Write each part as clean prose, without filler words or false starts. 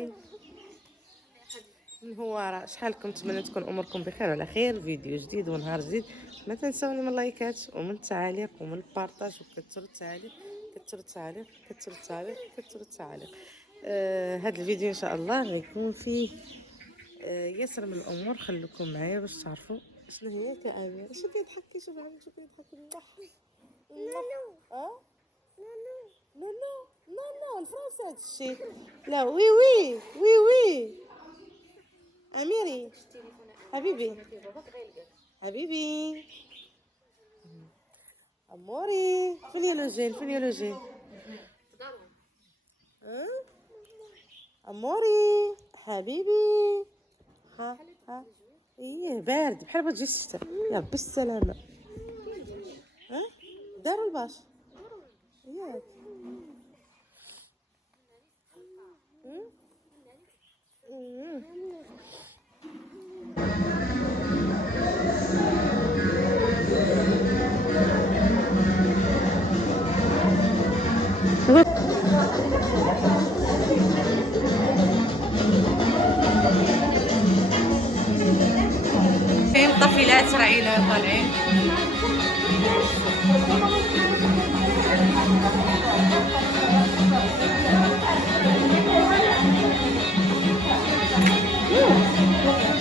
هاي من هو شحالكم، نتمنى تكون اموركم بخير وعلى خير. فيديو جديد ونهار جديد. ما تنسوني من اللايكات ومن التعاليق ومن البارطاج، وكثروا التعاليق كثروا التعاليق كثروا التعاليق كثروا التعاليق. هذا الفيديو ان شاء الله غيكون فيه يسر من الامور. خليكم معايا باش تعرفوا شنو هي كاميرا. شو كيضحك، شوف عمي شو كيضحك. نو نو نو نو الفرنسي هاد الشيء. لا وي وي وي وي اميري حبيبي حبيبي اموري. فين يلوجين فين يلوجين اموري حبيبي. ها ها ايه بارد بحال ما تجي الشتا. يا بالسلامه. ها داروا الباش ياك. كاين طفيلات رعيلة طالعين.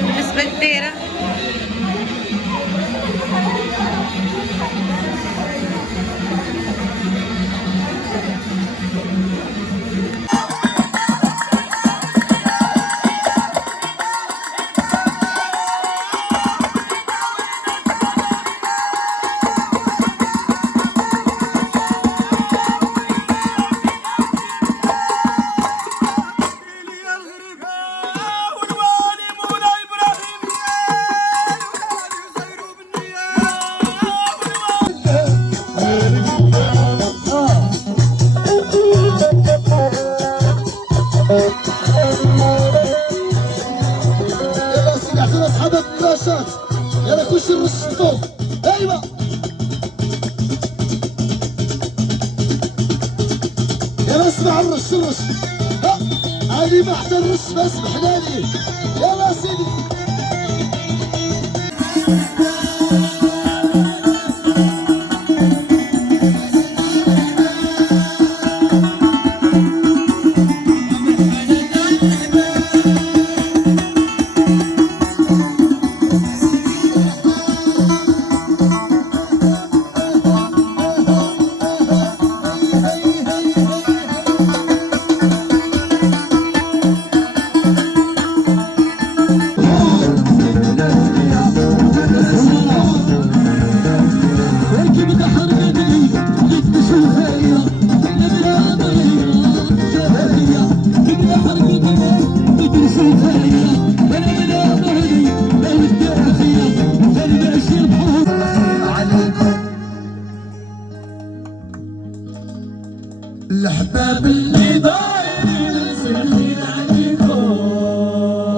بالنسبة للدايرة يلا كلشي نرش الضوء. ايوا يلا اسمع الرش الرش. ها عادي ما حتى الرش ما سمحنا ليه. يلا سيدي الأحباب اللي دايرين سلمين عليكم.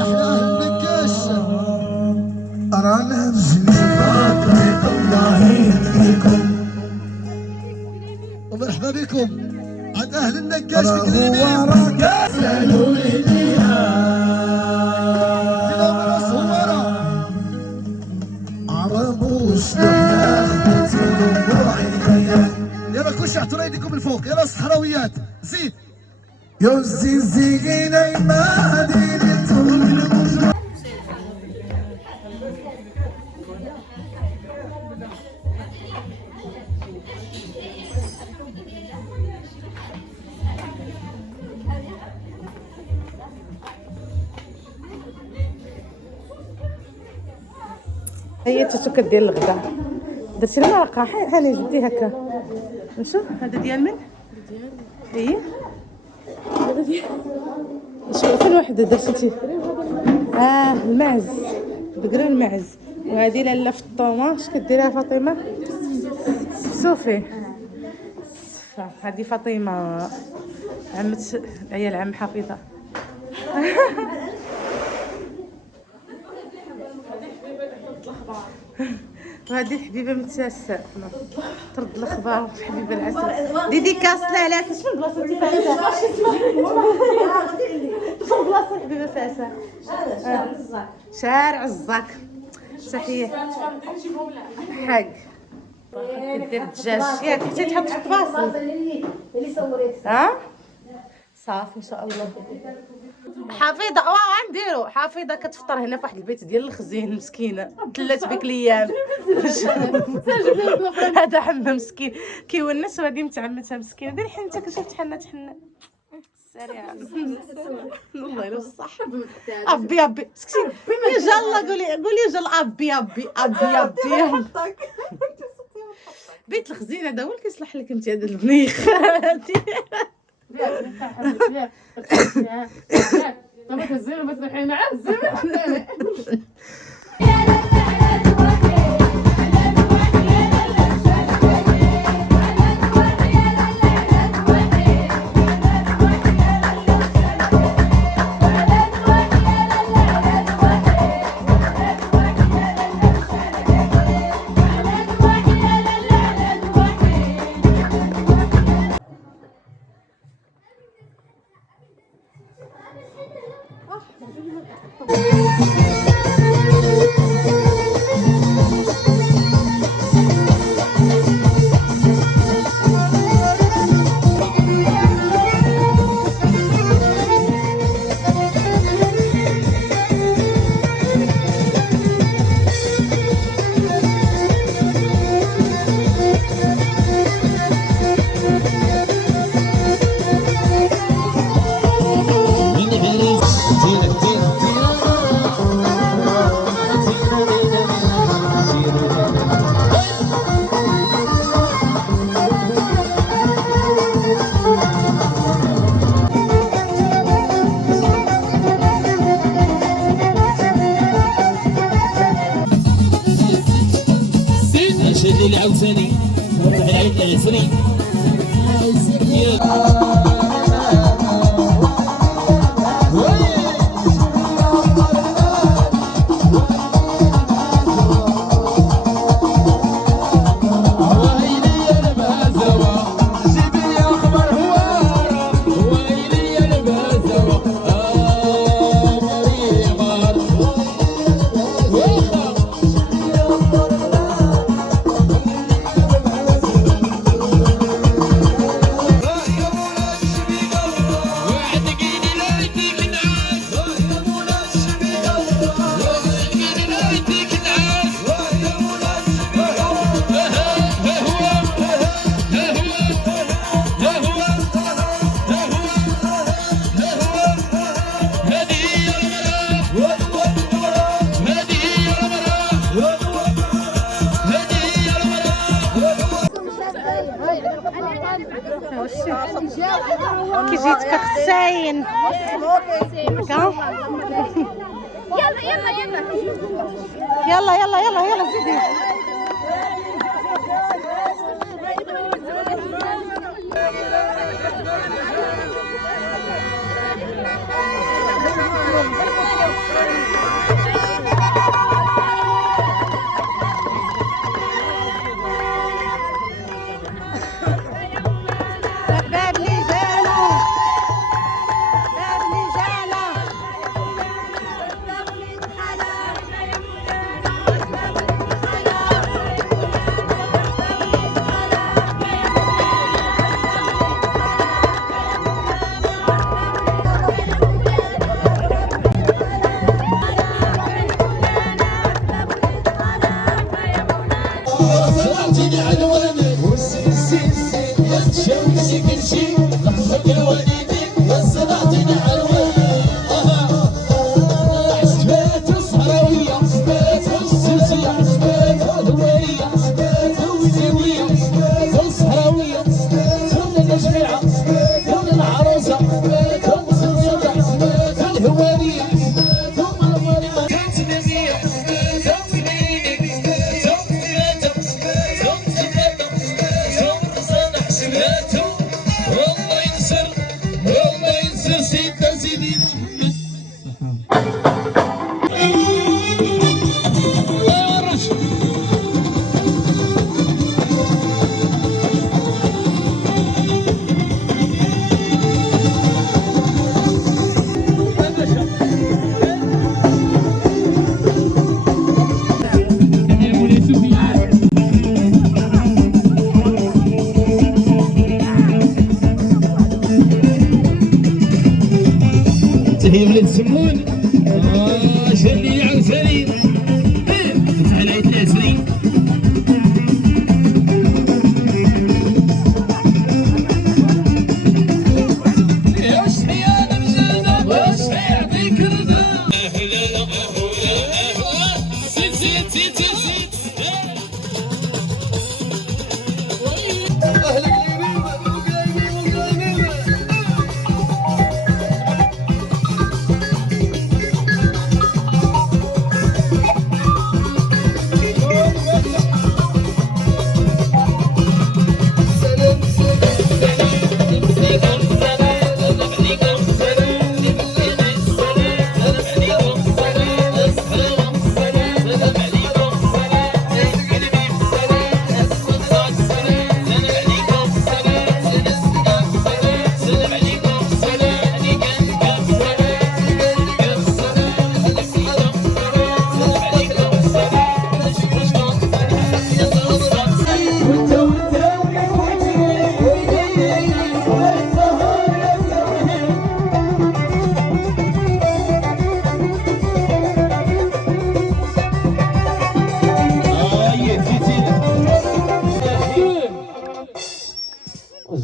أحلى أهل النقاش أرانا نزلوا طريق الله يهديكم. ومرحبا بكم عند أهل النقاش القريبين. وراك سالوا لي فيها راس ورا عربوش ناخذ دموعي. يلا كلشي اعطوا ايديكم الفوق. يلا الصحراويات زيد يا زيزيني ما ديني طول. هي التوكه ديال الغدا. درتي لنا مرقه. هاني جدي هكا. نشوف هذا ديال من؟ ديالي. هذا ديال شوف فين وحده درتي؟ المعز بقرا المعز. وهذه لاله في الطومه. اش كديريها فاطمه؟ صوفي. هذه فاطمه عمت عيال عم حفيظه. وهذه الحبيبه متساسه ترد الاخبار. حبيبه العسل ديديكاس. لا لا شنو بلاصه انت فايته؟ نفاسة. شارع الزاك. تحية حق كدير الدجاج ياك حتى تحط في الطباصل. ها صافي ان شاء الله. حفيظه غنديرو حفيظه كتفطر هنا في واحد البيت ديال الخزين مسكينه تلات بك الايام. هذا حمى مسكين كيونس وهادي متعمتها مسكينه. ديري حنتك كشفت حنا تحنا سريعه والله الا بصح. ابي سكتي يا جاله قولي جال ابي بيت الخزين هذا هو اللي كيصلح لك انت هذا البنيخ. طبعا الزينه بس الحين عزم. شدي العوساني العيد العسري كي جيتك خساين يلا زيدي. هي ولد سمون شني عاوتاني فتح العيد العسري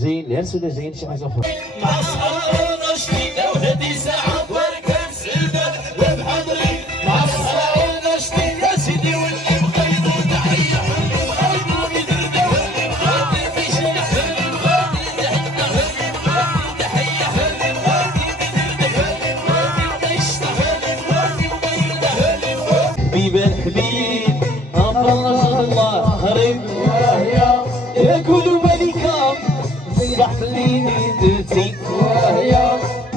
زين الهرس ولا زين شي حاجه اخرى مع الصحراء نشتي وهدي ساعه بركه سيدة وبحضري مع الصحراء نشتي يا سيدي واللي بغيض تحيه واللي بغيض يدردو واللي بغيض في شيخ واللي بغيض يحكى واللي بغيض تحيه واللي بغيض يدردو واللي بغيض يشتغل واللي بغيض واللي بغيض بيبان حبيب أفضل الله هرب يا كل ملكة صح اللي درتي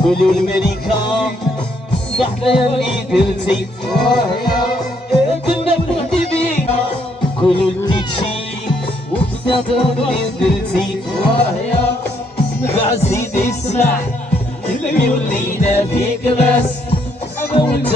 كلوا الملكة صح اللي درتي كنا بنحتبي كلوا التيتشي وبسيط اللي درتي اسمع سيدي اسمع اللي ولينا فيك بس انا وانت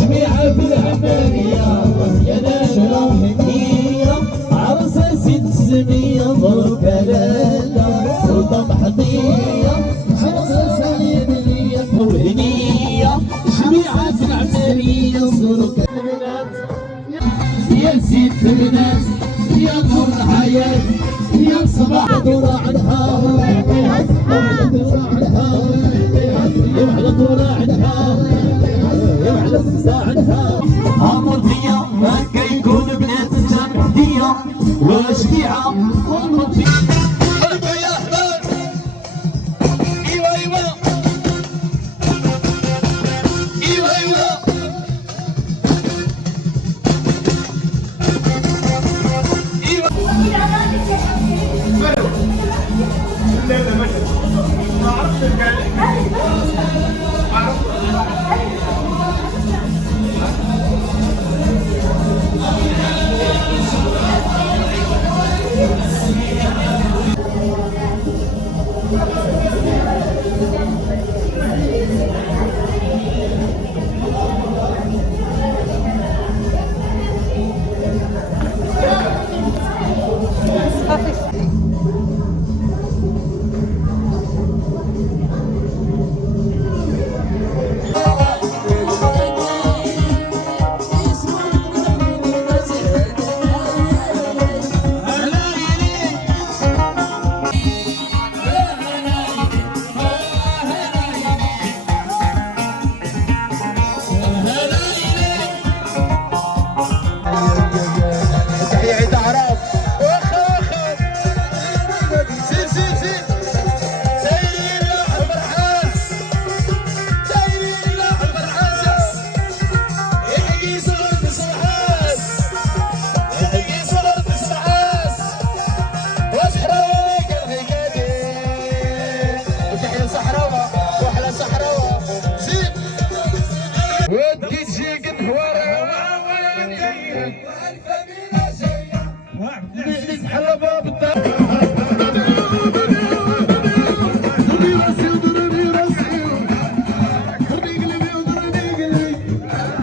جميعا في العملية يا ناشرة هي عرسة ست سمية ضرب لالا سلطة محضية عرسة سليمية وهنية جميعا في العملية صرت يا ست الناس يا نور الحياة يا صباح دور عنها دور عنها يوحنا دور عنها يوحنا ساعدها عمر فيا ما كيكون بنات الجمعية وشجيعة عمر فيا يا أحمد إيوا إيوا إيوا إيوا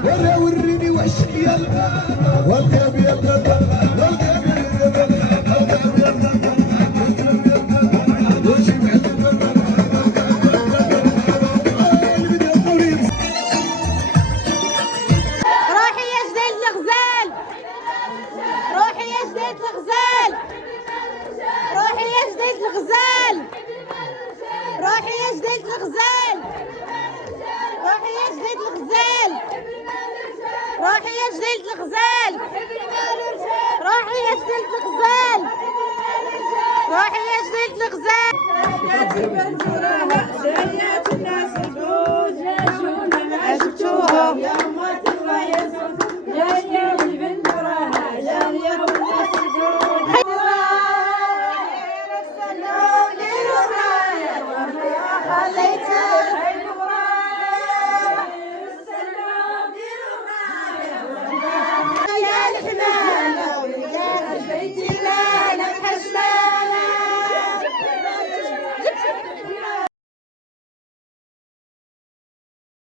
وريني وش يلا والقلب يلا روحي يا جديد الغزال، روحي يا جديد الغزال، روحي يا جديد الغزال، روحي يا جديد الغزال، روحي يا جديد الغزال، روحي يا جديد الغزال، روحي يا جديد الغزال، روحي يا جديد الغزال. جايات الناس البوج يا جونا ما شفتوهم